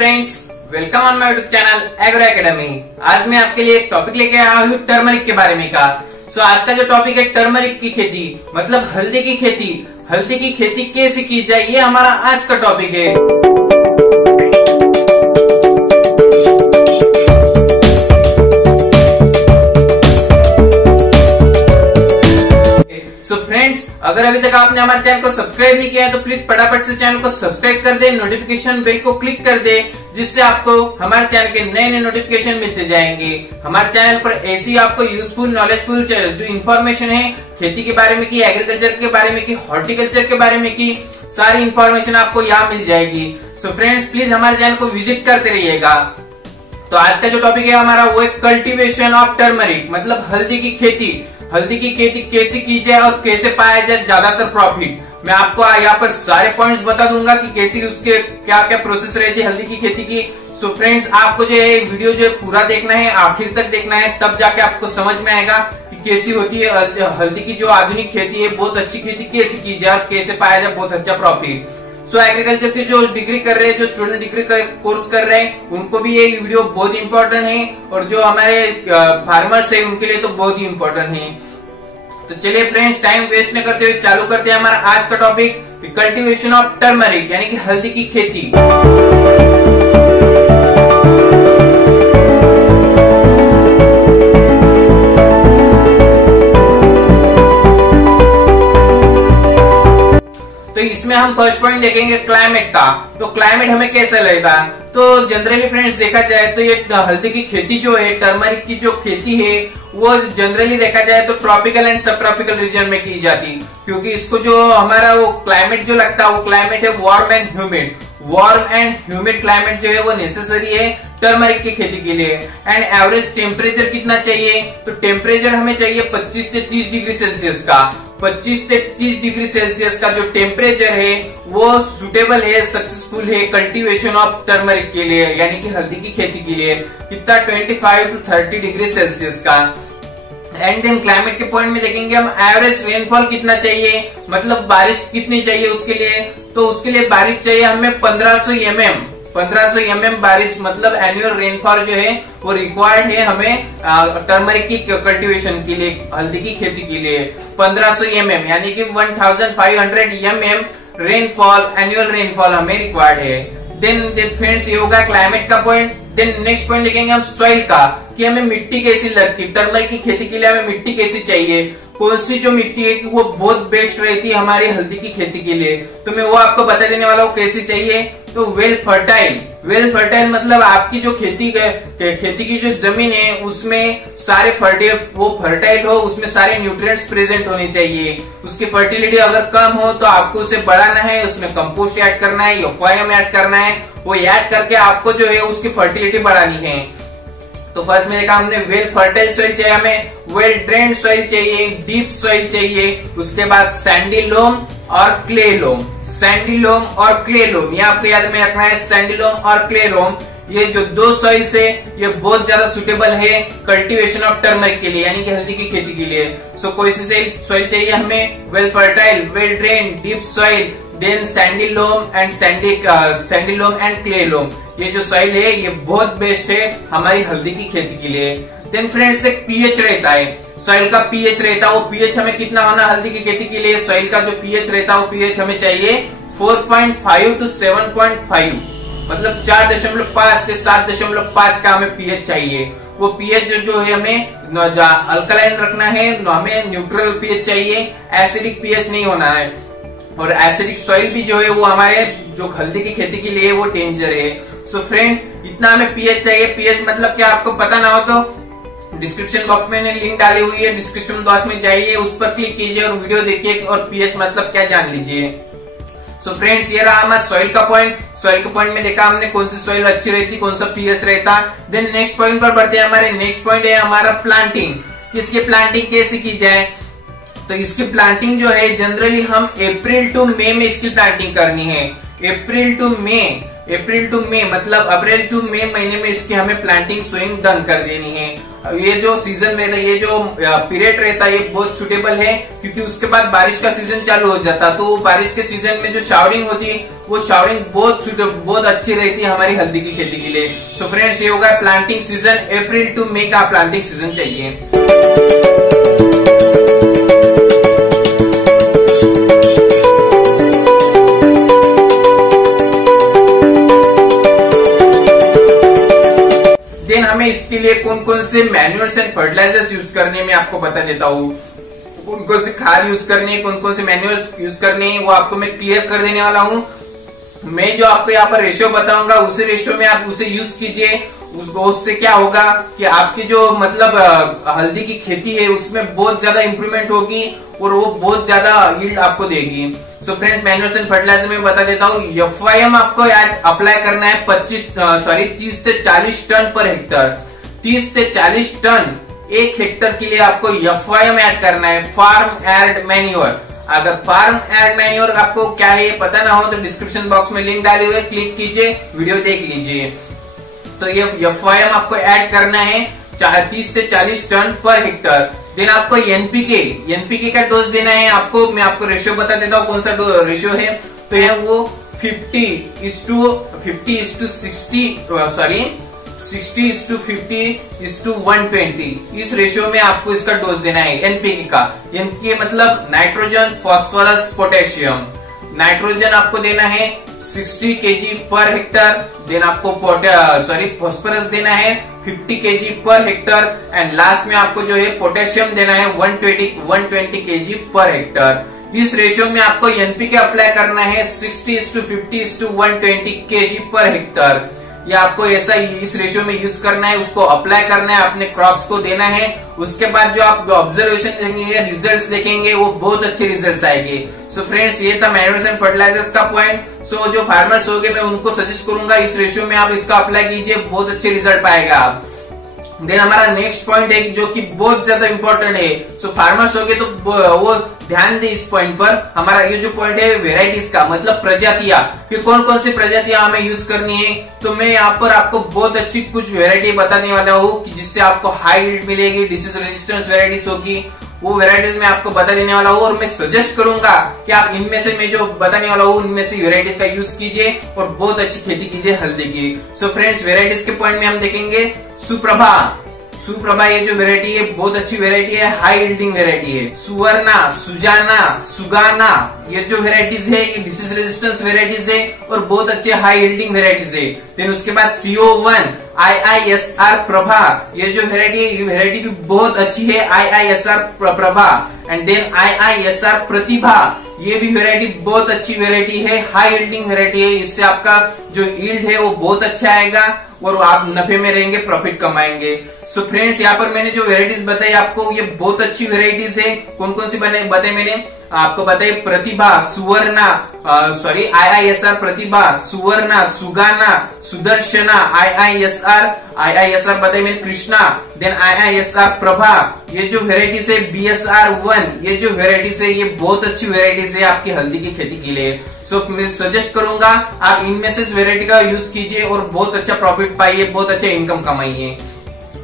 Friends, welcome on my YouTube channel agro academy. आज मैं आपके लिए एक टॉपिक लेके आया हूँ टर्मरिक के बारे में का। आज का जो टॉपिक है टर्मरिक की खेती मतलब हल्दी की खेती। हल्दी की खेती कैसे की जाए, ये हमारा आज का टॉपिक है। फ्रेंड्स, अगर अभी तक आपने हमारे चैनल को सब्सक्राइब नहीं किया है तो प्लीज फटाफट से चैनल को सब्सक्राइब कर दे, नोटिफिकेशन बेल को क्लिक कर दे, जिससे आपको हमारे चैनल के नए नए नोटिफिकेशन मिलते जाएंगे। हमारे चैनल पर ऐसी आपको यूजफुल नॉलेजफुल जो इन्फॉर्मेशन है खेती के बारे में की, एग्रीकल्चर के बारे में की, हॉर्टिकल्चर के बारे में की, सारी इन्फॉर्मेशन आपको यहाँ मिल जाएगी। सो फ्रेंड्स, प्लीज हमारे चैनल को विजिट करते रहिएगा। तो आज का जो टॉपिक है हमारा वो है कल्टीवेशन ऑफ टर्मरिक मतलब हल्दी की खेती। हल्दी की खेती कैसे की जाए और कैसे पाया जाए ज्यादातर प्रॉफिट। मैं आपको यहाँ पर सारे पॉइंट्स बता दूंगा कि कैसे उसके क्या क्या प्रोसेस रहती है हल्दी की खेती की। सो फ्रेंड्स, आपको जो है वीडियो जो पूरा देखना है, आखिर तक देखना है, तब जाके आपको समझ में आएगा कि कैसी होती है हल्दी की जो आधुनिक खेती है, बहुत अच्छी खेती कैसे की जाए और कैसे पाया जाए बहुत अच्छा प्रॉफिट। एग्रीकल्चर की जो डिग्री कर रहे हैं, जो स्टूडेंट डिग्री कोर्स कर रहे हैं, उनको भी ये वीडियो बहुत इंपॉर्टेंट है और जो हमारे फार्मर्स है उनके लिए तो बहुत ही इंपॉर्टेंट है। तो चलिए फ्रेंड्स, टाइम वेस्ट न करते हुए चालू करते हैं हमारा आज का टॉपिक कल्टीवेशन ऑफ टर्मरिक यानी कि हल्दी की खेती। तो इसमें हम फर्स्ट पॉइंट देखेंगे क्लाइमेट का। तो क्लाइमेट हमें कैसा लगता है, तो जनरली फ्रेंड्स देखा जाए तो ये हल्दी की खेती जो है, टर्मरिक की जो खेती है, वो जनरली देखा जाए तो ट्रॉपिकल एंड सब ट्रॉपिकल रीजन में की जाती, क्योंकि इसको जो हमारा वो क्लाइमेट जो लगता है वो क्लाइमेट है warm and humid. Warm and humid climate जो है वो नेसेसरी है टर्मरिक की खेती के लिए। एंड एवरेज टेम्परेचर कितना चाहिए, तो टेम्परेचर हमें चाहिए 25 से 30 डिग्री सेल्सियस का। 25 से 30 डिग्री सेल्सियस का जो टेम्परेचर है वो सुटेबल है, सक्सेसफुल है कल्टीवेशन ऑफ टर्मरिक के लिए यानी कि हल्दी की खेती के लिए। कितना 25 to 30 डिग्री सेल्सियस का। एंड देन क्लाइमेट के पॉइंट में देखेंगे हम एवरेज रेनफॉल कितना चाहिए, मतलब बारिश कितनी चाहिए उसके लिए। तो उसके लिए बारिश चाहिए हमें 1500 mm बारिश, मतलब एनुअल रेनफॉल जो है वो रिक्वायर्ड है हमें टर्मरिक की कल्टीवेशन के लिए, हल्दी की खेती के लिए। 1500 mm यानी कि 1500 mm रेनफॉल, एनुअल रेनफॉल हमें रिक्वायर्ड है। देन फ्रेंड्स, ये होगा क्लाइमेट का पॉइंट। देन नेक्स्ट पॉइंट देखेंगे हम सॉइल का, कि हमें मिट्टी कैसी लगती है टर्मरिक की खेती के लिए, हमें मिट्टी कैसी चाहिए, कौन सी जो मिट्टी है कि वो बहुत बेस्ट रहती है हमारी हल्दी की खेती के लिए। तो मैं वो आपको बता देने वाला हूँ कैसी चाहिए। तो वेल फर्टाइल मतलब आपकी जो खेती की जो जमीन है उसमें सारे फर्टाइल हो, उसमें सारे न्यूट्रिएंट्स प्रेजेंट होने चाहिए। उसकी फर्टिलिटी अगर कम हो तो आपको उसे बढ़ाना है, उसमें कंपोस्ट ऐड करना है, एफआईएम ऐड करना है, वो ऐड करके आपको जो है उसकी फर्टिलिटी बढ़ानी है। तो फर्स्ट में देखा हमने वेल फर्टाइल सॉइल चाहिए, हमें वेल ड्रेन्ड सॉइल चाहिए, डीप सॉइल चाहिए। उसके बाद सैंडी लोम और क्ले लोम। सैंडी लोम और क्ले लोम, ये आपको याद में रखना है। सैंडी लोम और क्ले लोम, ये जो दो सॉइल से ये बहुत ज्यादा सुटेबल है कल्टीवेशन ऑफ टर्मरिक के लिए यानी कि हल्दी की खेती के लिए। कोई सी सॉइल चाहिए हमें, well fertile, well drain, deep soil, then sandy loam and clay loam. ये जो सॉइल है ये बहुत बेस्ट है हमारी हल्दी की खेती के लिए। देन फ्रेंड्स, एक पीएच रहता है, सॉइल का पीएच रहता है। वो पीएच हमें कितना होना हल्दी की खेती के लिए, सॉइल का जो पीएच रहता है वो पीएच हमें चाहिए 4.5 to 7.5, मतलब 4.5 से 7.5 का हमें पीएच चाहिए। वो पीएच जो है हमें अल्कलाइन रखना है, हमें न्यूट्रल पीएच चाहिए, एसिडिक पीएच नहीं होना है। और एसिडिक सॉइल भी जो है वो हमारे जो हल्दी की खेती के लिए वो डेंजर है। फ्रेंड्स, इतना हमें पीएच चाहिए। पीएच मतलब क्या आपको पता ना हो तो डिस्क्रिप्शन बॉक्स में लिंक डाली हुई है, डिस्क्रिप्शन बॉक्स में जाइए, उस पर क्लिक कीजिए और वीडियो देखिए और पीएच मतलब क्या जान लीजिए। फ्रेंड्स, ये रहा हमारा सॉइल का पॉइंट। सॉइल के पॉइंट में देखा हमने कौन सी सॉइल अच्छी रहती, कौन सा पीएच रहता। देन नेक्स्ट पॉइंट पर बढ़ते हैं। हमारे नेक्स्ट पॉइंट है हमारा प्लांटिंग। इसकी प्लांटिंग कैसे की जाए, तो इसकी प्लांटिंग जो है जनरली हम अप्रैल टू मई में इसकी प्लांटिंग करनी है। अप्रैल टू मई मतलब अप्रैल टू मई महीने में इसकी हमें प्लांटिंग सोइंग डन कर देनी है। ये जो सीजन रहता है, ये जो पीरियड रहता है, ये बहुत सुटेबल है क्योंकि उसके बाद बारिश का सीजन चालू हो जाता। तो बारिश के सीजन में जो शावरिंग होती है वो शावरिंग बहुत अच्छी रहती है हमारी हल्दी की खेती के लिए। सो फ्रेंड्स, ये होगा प्लांटिंग सीजन। अप्रैल टू मई का प्लांटिंग सीजन चाहिए। हमें इसके लिए कौन कौन से मैन्यूअल्स एंड फर्टिलाइजर्स यूज करने में आपको बता देता हूँ। कौन कौन से खाद यूज करने हैं, कौन कौन से मैन्यूअल्स यूज करने हैं, वो आपको मैं क्लियर कर देने वाला हूँ। मैं जो आपको यहाँ पर रेशियो बताऊंगा उसी रेशियो में आप उसे यूज कीजिए। उससे क्या होगा कि आपकी जो मतलब हल्दी की खेती है उसमें बहुत ज्यादा इंप्रूवमेंट होगी और वो बहुत ज्यादा यील्ड आपको देगी। सो फ्रेंड्स, मैन्यूअल्स एंड फर्टिलाइजर में बता देता हूँ। FYM आपको अप्लाई करना है 30 से 40 टन पर हेक्टर। 30 से 40 टन एक हेक्टर के लिए आपको FYM ऐड करना है, फार्म एड मैन्योर। अगर फार्म एड मैन्योर आपको क्या है पता ना हो तो डिस्क्रिप्शन बॉक्स में लिंक डाले हुए, क्लिक कीजिए, वीडियो देख लीजिए। तो ये FYM आपको ऐड करना है 30 से 40 टन पर हेक्टर। देन आपको एनपीके का डोज देना है आपको। मैं आपको रेशियो बता देता हूँ कौन सा रेशियो है। तो ये वो 60:50:120 इस रेशियो में आपको इसका डोज देना है एनपीके का। एनपीके मतलब नाइट्रोजन, फास्फोरस, पोटेशियम। नाइट्रोजन आपको देना है 60 kg पर हेक्टर। देन आपको फास्फोरस देना है 50 kg per hectare. And last में आपको जो है पोटेशियम देना है 120 kg पर हेक्टर। इस रेशियो में आपको एनपीके अप्लाई करना है 60:50:120 kg पर हेक्टर। ये आपको ऐसा इस रेशियो में यूज करना है, उसको अप्लाई करना है, अपने क्रॉप्स को देना है। उसके बाद जो आप ऑब्जर्वेशन देखेंगे, रिजल्ट्स देखेंगे, वो बहुत अच्छे रिजल्ट्स आएंगे। सो फ्रेंड्स, ये था मैन्यूअल्स एंड फर्टिलाइजर्स का पॉइंट। सो जो फार्मर्स होंगे मैं उनको सजेस्ट करूंगा इस रेशियो में आप इसका अप्लाई कीजिए, बहुत अच्छे रिजल्ट पाएगा आप। देन हमारा नेक्स्ट पॉइंट है जो कि बहुत ज्यादा इंपॉर्टेंट है। सो फार्मर्स होंगे तो वो ध्यान दे इस पॉइंट पर। हमारा ये जो पॉइंट है वेराइटीज का, मतलब प्रजातियां, कि कौन कौन सी प्रजातियां हमें यूज करनी है। तो मैं यहाँ पर आपको बहुत अच्छी कुछ वेराइटी बताने वाला हूँ कि जिससे आपको हाई यील्ड मिलेगी, डिसीज रेजिस्टेंस वेराइटीज होगी, वो वेराइटीज में आपको बता देने वाला हूँ। और मैं सजेस्ट करूंगा कि आप इनमें से मैं जो बताने वाला हूँ उनमें से वेराइटीज का यूज कीजिए और बहुत अच्छी खेती कीजिए हल्दी की। सो फ्रेंड्स, वेराइटीज के पॉइंट में हम देखेंगे सुप्रभा ये जो वेराइटी है बहुत अच्छी वेराइटी है, हाई यील्डिंग वेराइटी है। सुवर्णा, सुजाना, सुगाना ये जो वेराइटीज है ये डिसीज रेजिस्टेंस वेराइटीज है और बहुत अच्छे हाई यील्डिंग वेराइटीज है। देन उसके बाद CO1 IISR प्रभा ये जो वेराइटी है ये वेराइटी भी बहुत अच्छी है, IISR Prabha. And then IISR Pratibha ये भी वेराइटी बहुत अच्छी वेराइटी है, हाई यील्डिंग वेराइटी है। इससे आपका जो यील्ड है वो बहुत अच्छा आएगा और आप नफे में रहेंगे, प्रॉफिट कमाएंगे। सो फ्रेंड्स, यहाँ पर मैंने जो वेराइटीज बताई आपको ये बहुत अच्छी वेराइटीज है। कौन कौन सी बताई मैंने आपको बताई? प्रतिभा, सुवर्णा, IISR प्रतिभा, सुवर्णा, सुगाना, सुदर्शना, IISR बताई मैंने कृष्णा। देन IISR प्रभा ये जो वेराइटीज है, BSR1 ये जो वेराइटीज है ये बहुत अच्छी वेराइटीज है आपकी हल्दी की खेती के लिए। सो मैं सजेस्ट करूंगा आप इनमें से वेराइटी का यूज कीजिए और बहुत अच्छा प्रॉफिट पाइए, बहुत अच्छा इनकम कमाइए।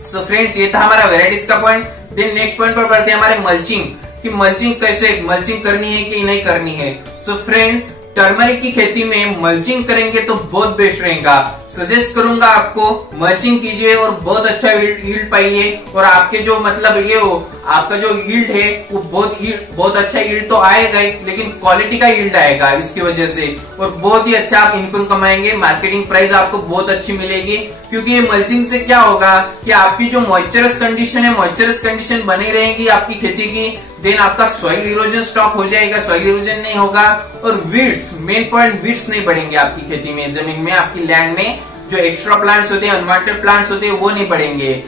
सो फ्रेंड्स, ये था हमारा वेराइटीज का पॉइंट। देन नेक्स्ट पॉइंट पर बढ़ते हैं हमारे मल्चिंग, कि मल्चिंग कैसे मल्चिंग करनी है कि नहीं करनी है। सो फ्रेंड्स, टर्मरिक की खेती में मल्चिंग करेंगे तो बहुत बेस्ट रहेगा। सजेस्ट करूंगा आपको मल्चिंग कीजिए और बहुत अच्छा यील्ड पाइए। और आपके जो मतलब ये हो आपका जो यील्ड है वो बहुत अच्छा यील्ड तो आएगा ही, लेकिन क्वालिटी का यील्ड आएगा इसकी वजह से, और बहुत ही अच्छा आप इनकम कमाएंगे। मार्केटिंग प्राइस आपको बहुत अच्छी मिलेगी, क्योंकि ये मल्चिंग से क्या होगा कि आपकी जो मॉइस्चरस कंडीशन है, मॉइस्चरस कंडीशन बनी रहेगी आपकी खेती की। देन आपका सॉइल इरोजन स्टॉप हो जाएगा, सॉइल इरोजन नहीं होगा। और वीड्स, मेन पॉइंट वीड्स नहीं बढ़ेंगे आपकी खेती में, जमीन में, आपकी लैंड में जो एक्स्ट्रा प्लांट्स होते हैं, अनवांटेड प्लांट्स होते हैं वो नहीं बढ़ेंगे।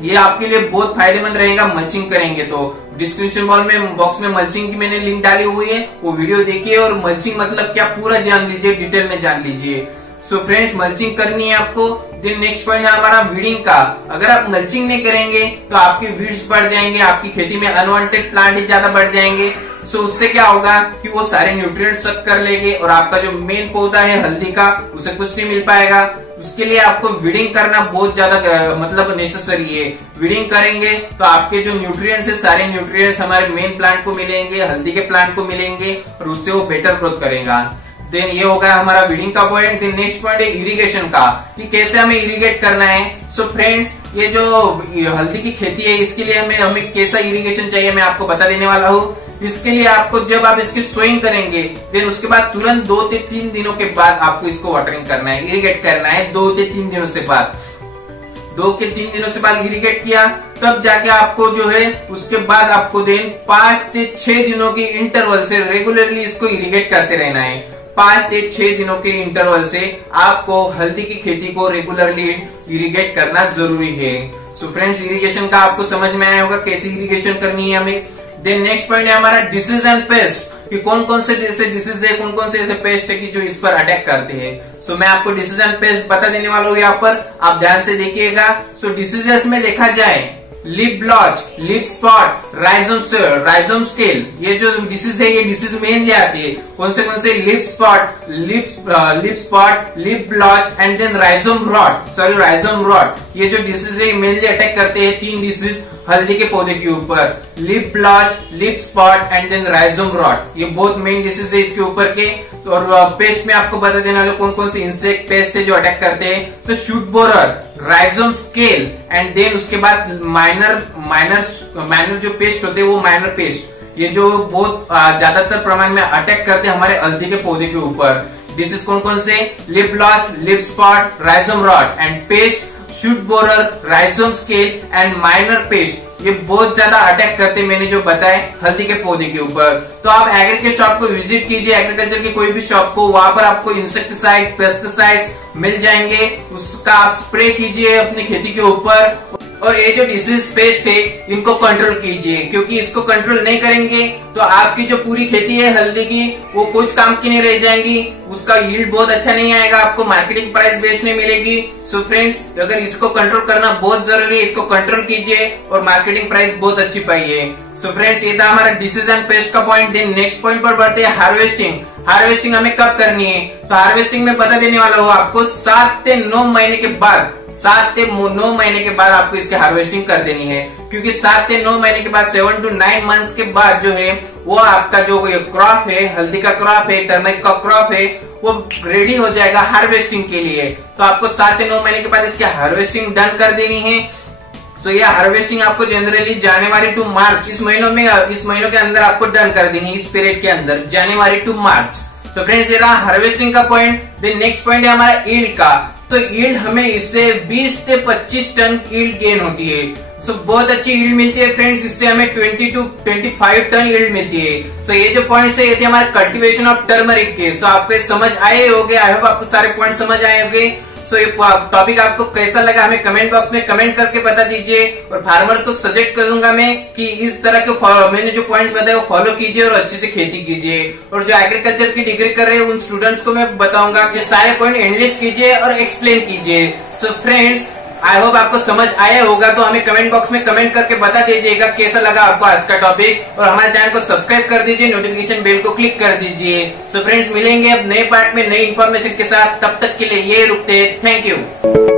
ये आपके लिए बहुत फायदेमंद रहेगा मल्चिंग करेंगे तो। डिस्क्रिप्शन बॉक्स में मल्चिंग की मैंने लिंक डाली हुई है, वो वीडियो देखिए और मल्चिंग मतलब क्या पूरा जान लीजिए, डिटेल में जान लीजिए। सो फ्रेंड्स, मल्चिंग करनी है आपको। देन नेक्स्ट पॉइंट है हमारा वीडिंग का। अगर आप मल्चिंग नहीं करेंगे तो आपकी वीड्स बढ़ जाएंगे, आपकी खेती में अनवांटेड प्लांट ही ज्यादा बढ़ जाएंगे। सो उससे क्या होगा कि वो सारे न्यूट्रिएंट्स सक कर लेंगे और आपका जो मेन पौधा है हल्दी का उसे कुछ नहीं मिल पाएगा। उसके लिए आपको वीडिंग करना बहुत ज्यादा मतलब नेसेसरी है। वीडिंग करेंगे तो आपके जो न्यूट्रिएंट्स है सारे न्यूट्रिएंट्स हमारे मेन प्लांट को मिलेंगे, हल्दी के प्लांट को मिलेंगे और उससे वो बेटर ग्रोथ करेगा। देन ये होगा हमारा वीडिंग का पॉइंट। देन नेक्स्ट पॉइंट है इरिगेशन का, कि कैसे हमें इरिगेट करना है। सो फ्रेंड्स, ये जो हल्दी की खेती है इसके लिए हमें कैसा इरिगेशन चाहिए मैं आपको बता देने वाला हूँ। इसके लिए आपको जब आप इसकी सोइंग करेंगे देन उसके बाद तुरंत 2 से 3 दिनों के बाद आपको इसको वाटरिंग करना है, इरिगेट करना है। 2 से 3 दिनों से बाद 2 के 3 दिनों से बाद इरिगेट किया तब जाके आपको जो है उसके बाद आपको देन 5 से 6 दिनों के इंटरवल से रेगुलरली इसको इरिगेट करते रहना है। 5 से 6 दिनों के इंटरवल से आपको हल्दी की खेती को रेगुलरली इरिगेट करना जरूरी है। सो फ्रेंड्स, इरिगेशन का आपको समझ में आया होगा कैसे इरिगेशन करनी है हमें। देन नेक्स्ट पॉइंट है हमारा डिसीज एंड पेस्ट, कि कौन कौन से ऐसे डिसीज है, कौन कौन से ऐसे पेस्ट है कि जो इस पर अटैक करते हैं। सो मैं आपको डिसीज एंड पेस्ट बता देने वाला हूँ यहाँ पर, आप ध्यान से देखिएगा। सो डिसीजेस में देखा जाए lip blotch, leaf spot, rhizome scale, ये जो डिसीज है ये डिसीज मेनली आती है। कौन से leaf spot, leaf blotch and then rhizome rot, ये जो डिसीज है मेनली अटैक करते हैं 3 डिसीज हल्दी के पौधे के ऊपर, leaf blotch, leaf spot and then rhizome rot. ये बहुत मेन डिसीज है इसके ऊपर के। और पेस्ट में आपको बता देना कौन कौन से इंसेक्ट पेस्ट है जो अटैक करते हैं। तो shoot borer, rhizome scale and then उसके बाद माइनर जो पेस्ट होते हैं वो माइनर पेस्ट, ये जो बहुत ज्यादातर प्रमाण में अटैक करते हैं हमारे हल्दी के पौधे के ऊपर। डिसीज कौन कौन से, leaf blotch, leaf spot, rhizome rot and pest shoot borer, rhizome scale and minor pest, ये बहुत ज्यादा अटैक करते हैं मैंने जो बताए हल्दी के पौधे के ऊपर। तो आप एग्री के शॉप को विजिट कीजिए, एग्रीकल्चर की कोई भी शॉप को, वहां पर आपको इंसेक्टिसाइड, पेस्टिसाइड्स मिल जाएंगे, उसका आप स्प्रे कीजिए अपनी खेती के ऊपर। और ये जो डिसीज पेस्ट है इनको कंट्रोल कीजिए, क्योंकि इसको कंट्रोल नहीं करेंगे तो आपकी जो पूरी खेती है हल्दी की वो कुछ काम की नहीं रह जाएंगी, उसका यील्ड बहुत अच्छा नहीं आएगा, आपको मार्केटिंग प्राइस बेस्ट नहीं मिलेगी। सो फ्रेंड्स, अगर इसको कंट्रोल करना बहुत जरूरी है, इसको कंट्रोल कीजिए और मार्केटिंग प्राइस बहुत अच्छी पाइए। सो फ्रेंड्स, ये था हमारा डिसीज एंड पेस्ट का पॉइंट। देन नेक्स्ट पॉइंट पर बढ़ते हैं हार्वेस्टिंग। हार्वेस्टिंग हमें कब करनी है, तो हार्वेस्टिंग में बता देने वाला हूँ आपको 7 से 9 महीने के बाद, 7 से 9 महीने के बाद आपको इसकी हार्वेस्टिंग कर देनी है। क्योंकि 7 से 9 महीने के बाद 7 to 9 मंथ्स के बाद जो है वो आपका जो क्रॉप है, हल्दी का क्रॉप है, टर्मरिक का क्रॉप है, वो रेडी हो जाएगा हार्वेस्टिंग के लिए। तो आपको 7 से 9 महीने के बाद इसकी हार्वेस्टिंग डन कर देनी है। सो ये हार्वेस्टिंग आपको जनरली जनवरी टू मार्च, इस महीनों के अंदर आपको डन कर देनी है, इस पीरियड के अंदर, जनवरी टू मार्च। सो फ्रेंड्स, ये रहा हार्वेस्टिंग का पॉइंट। देन नेक्स्ट पॉइंट है हमारा ईल्ड का। तो ईल्ड हमें इससे 20 से 25 टन ईल्ड गेन होती है। सो बहुत अच्छी ईल्ड मिलती है फ्रेंड्स, इससे हमें 20 to 25 टन ईल्ड मिलती है। सो ये जो पॉइंट्स है ये थे हमारे कल्टीवेशन ऑफ टर्मरिक के। सो आपको समझ आए होंगे, आई होप आपको सारे पॉइंट समझ आए होंगे। सो ये टॉपिक आपको कैसा लगा हमें कमेंट बॉक्स में कमेंट करके बता दीजिए। और फार्मर को सजेस्ट करूंगा मैं कि इस तरह के मैंने जो पॉइंट्स बताए वो फॉलो कीजिए और अच्छे से खेती कीजिए। और जो एग्रीकल्चर की डिग्री कर रहे हैं उन स्टूडेंट्स को मैं बताऊंगा कि सारे पॉइंट एनालिसिस कीजिए और एक्सप्लेन कीजिए। सो फ्रेंड्स, आई होप आपको समझ आया होगा, तो हमें कमेंट बॉक्स में कमेंट करके बता दीजिएगा कैसा लगा आपको आज का टॉपिक। और हमारे चैनल को सब्सक्राइब कर दीजिए, नोटिफिकेशन बेल को क्लिक कर दीजिए। सो फ्रेंड्स, मिलेंगे अब नए पार्ट में नई इन्फॉर्मेशन के साथ, तब तक के लिए ये रुकते हैं। Thank you.